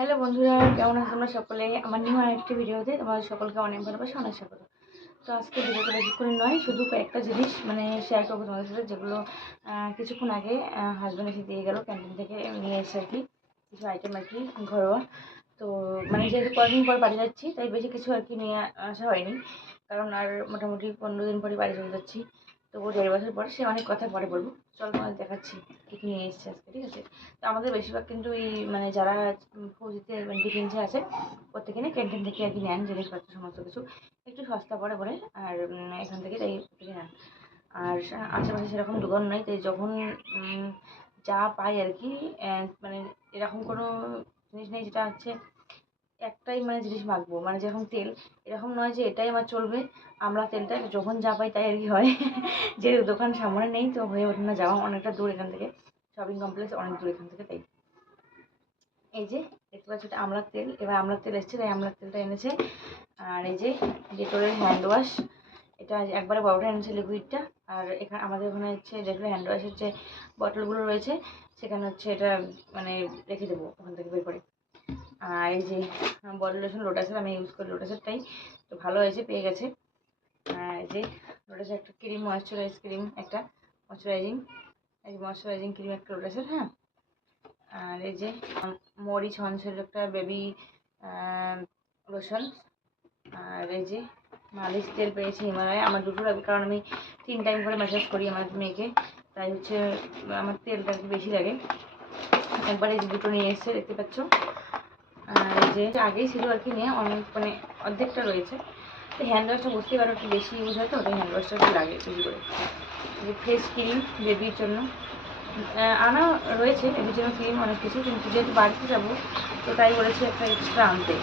Hello বন্ধুরা, কেমন আছো তোমরা সকলে? আমার নিউ আরেকটি ভিডিওতে তোমাদের সকলকে অনেক ভালোবাসা, অনেক স্বাগত। তো আজকে ভিডিওটা বেশিক্ষণ নয়, শুধু কয়েকটা জিনিস শেয়ার করবো তোমাদের সাথে, যেগুলো কিছুক্ষণ আগে হাজব্যান্ড এসে দিয়ে গেল ক্যান্টিন থেকে নিয়ে এসে আর কি কিছু আইটেম আর কি ঘরোয়া। তো যেহেতু কয়েকদিন পর বাড়ি যাচ্ছি, তাই বেশি কিছু আর কি নিয়ে আসা হয়নি, কারণ আর মোটামুটি 15 দিন পরে বাড়ি চলে যাচ্ছি। তো 1.5 বছর পর সে অনেক কথা পরে বলবো। চল তোমাদের দেখাচ্ছি কী কী নিয়ে এসেছে আজকে, ঠিক আছে? তো আমাদের বেশিরভাগ কিন্তু এই যারা ফৌজিতে ডিফেন্সে আছে, প্রত্যেকে ক্যান্টিন থেকে আর কি নেন জিনিসপত্র, সমস্ত কিছু একটু সস্তা পড়ে বলে। আর এখান থেকে তাই প্রত্যেকে নেন। আর আশেপাশে সেরকম দোকান নয়, তাই যখন যা পাই আর কি, এরকম কোনো জিনিস নেই যেটা হচ্ছে একটাই জিনিস মাখবো, যেরকম তেল, এরকম নয় যে এটাই আমার চলবে। আমরা তেলটা যখন যা পাই তাই আর কি হয়। যেহেতু দোকান সামনে নেই, তো হয়ে ওঠে না যাওয়া, অনেকটা দূর এখান থেকে, শপিং কমপ্লেক্স অনেক দূর এখান থেকে। তাই এই যে দেখতে পাচ্ছি, এটা আমলার তেল। এবার আমলার তেল এসছে, তাই আমলার তেলটা এনেছে। আর এই যে ডেটলের হ্যান্ড ওয়াশ, এটা একবারে বড়টা এনেছে লিকুইডটা। আর এখানে আমাদের ওখানে হচ্ছে ডেটলের হ্যান্ড ওয়াশের যে বটলগুলো রয়েছে, সেখানে হচ্ছে এটা রেখে দেবো ওখান থেকে বের করে। আর এই যে বডি লোশন লোটাসের, আমি ইউজ করি লোটাসেরটাই, তো ভালো হয়েছে, পেয়ে গেছে। আর এই যে লোটাসের একটা ক্রিম, ময়েশ্চারাইজ ক্রিম, একটা ময়েশ্চারাইজিং ক্রিম একটা লোটাসের, হ্যাঁ। আর এই যে মরিচ হনসের একটা বেবি লোশন। আর এই যে মালিশ তেল পেয়েছি হিমালয়, আমার দুটো লাগবে, কারণ আমি 3 টাইম করে ম্যাসাজ করি আমার মেয়েকে, তাই হচ্ছে আমার তেলটা একটু বেশি লাগে। একবারে এই যে দুটো নিয়ে এসছে, দেখতে পাচ্ছ। আর এই যে আগেই ছিল আর কি, নিয়ে অনেক অর্ধেকটা রয়েছে। তো হ্যান্ড ওয়াশটা বুঝতেই পারো একটু বেশি ইউজ হয়, তো ওটাই হ্যান্ড ওয়াশটা একটু লাগে বেশি করে। যে ফেস ক্রিম বেবির জন্য আনা রয়েছে, বেবির জন্য ক্রিম অনেক কিছু, কিন্তু যেহেতু বাড়িতে যাবো, তো তাই বলেছি একটা এক্সট্রা আনতে,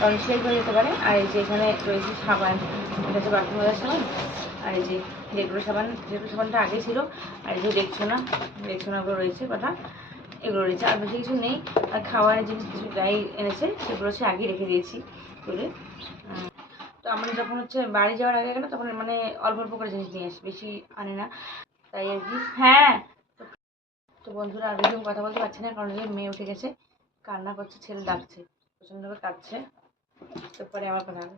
কারণ শেষ হয়ে যেতে পারে। আর এই যে এখানে রয়েছে সাবান, এটা হচ্ছে বাথরুম মাজার সাবান। আর এই যে সাবানটা আগে ছিল। আর এই যে রেক্সোনাগুলো রয়েছে কথা, এগুলো রয়েছে, আর বেশি কিছু নেই। আর খাওয়ারের জিনিস কিছু যাই এনেছে সেগুলো হচ্ছে আগে রেখে দিয়েছি তুলে। তো আমরা যখন হচ্ছে বাড়ি যাওয়ার আগে না, তখন অল্প অল্প করে জিনিস নিয়ে আসি, বেশি আনি না, তাই আর কি। হ্যাঁ, তো বন্ধুরা আর বেশি কথা বলতে পারছি না, কারণ মেয়ে উঠে গেছে, কান্না করছে, ছেলে ডাকছে, প্রচণ্ড করে কাঁদছে। তো পরে আমার কথা হবে।